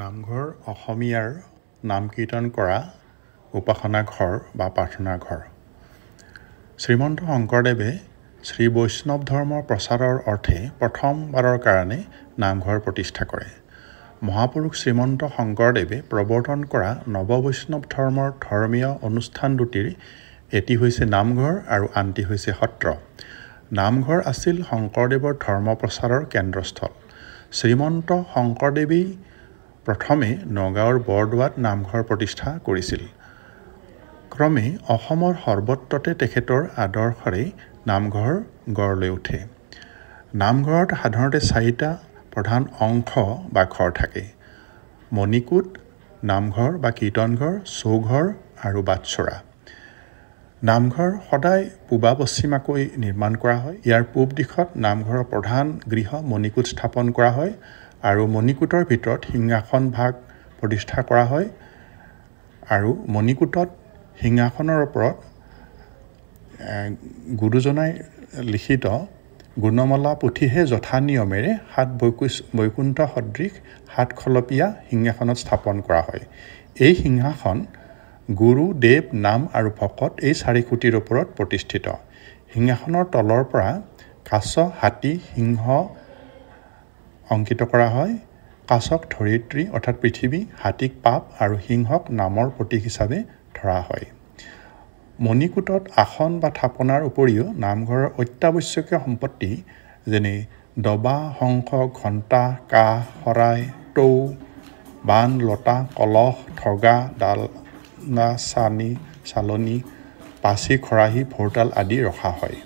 নামঘৰ অসমীয়াৰ নাম কীৰ্তন কৰা উপাসনা ঘৰ বা প্ৰাৰ্থনা ঘৰ। শ্ৰীমন্ত শংকৰদেৱে শ্ৰী বৈষ্ণৱ ধৰ্মৰ প্ৰচাৰৰ অৰ্থে প্ৰথমবাৰৰ কাৰণে নামঘৰ প্ৰতিষ্ঠা কৰে। মহাপুৰুষ শ্ৰীমন্ত শংকৰদেৱে প্ৰৱৰ্তন কৰা নৱবৈষ্ণৱ ধৰ্মৰ ধৰ্মীয় অনুষ্ঠান দুটিৰ এটি হৈছে নামঘৰ আৰু আনটি হৈছে সত্ৰ। নামঘৰ আছিল শংকৰদেৱৰ ধৰ্ম প্ৰচাৰৰ কেন্দ্ৰস্থল। শ্ৰীমন্ত শংকৰদেৱেই প্ৰথমে নগাঁৱৰ বৰদোৱাত নামঘৰ প্ৰতিষ্ঠা কৰিছিল। ক্ৰমে অসমৰ সৰ্বত্ৰতে তেখেতৰ আদৰ্শৰে নামঘৰ গঢ় লৈ উঠে। নামঘৰত সাধাৰণতে 4টা প্ৰধান অংশ বা ঘৰ থাকে: মণিকূট, নামঘৰ বা কীৰ্তনঘৰ, চৌঘৰ আৰু বাটচ'ৰা। নামঘৰ সদায় পূবা পশ্চিমাকৈ নিৰ্মাণ কৰা হয়। ইয়াৰ পূব দিশত নামঘৰৰ প্ৰধান গৃহ মণিকূট স্থাপন কৰা হয় আৰু মণিকূটৰ ভিতৰত সিংহাসন ভাগ প্ৰতিষ্ঠা কৰা হয় আৰু মণিকূটত সিংহাসনৰ ওপৰত গুৰুজনাই লিখিত গুণমালা পুথিহে যথা নিয়মেৰে 7 বৈকুণ্ঠ সদৃশ 7 খলপীয়া সিংহাসনত স্থাপন কৰা হয়। এই সিংহাসন গুৰু, দেৱ, নাম আৰু ভকত এই 4 খুঁটিৰ ওপৰত প্ৰতিষ্ঠিত। সিংহাসনৰ তলৰ পৰা কাছ, হাতী, সিংহ অংকিত কৰা হয়। কাছক ধৰিত্ৰী অৰ্থাৎ পৃথিৱী, হাতীক পাপ আৰু সিংহক নামৰ প্ৰতীক হিচাপে ধৰা হয়। মণিকূটত আসন বা থাপনাৰ উপৰিও নামঘৰৰ অত্যাৱশ্যকীয় সম্পত্তি যেনে দবা, শংখ, ঘণ্টা, কাঁহ, শৰাই, টৌ, বান, লতা, কলহ, ঠগা, ডালনা, চালনী, পাচি, খৰাহী, ভোৰতাল আদি ৰখা হয়।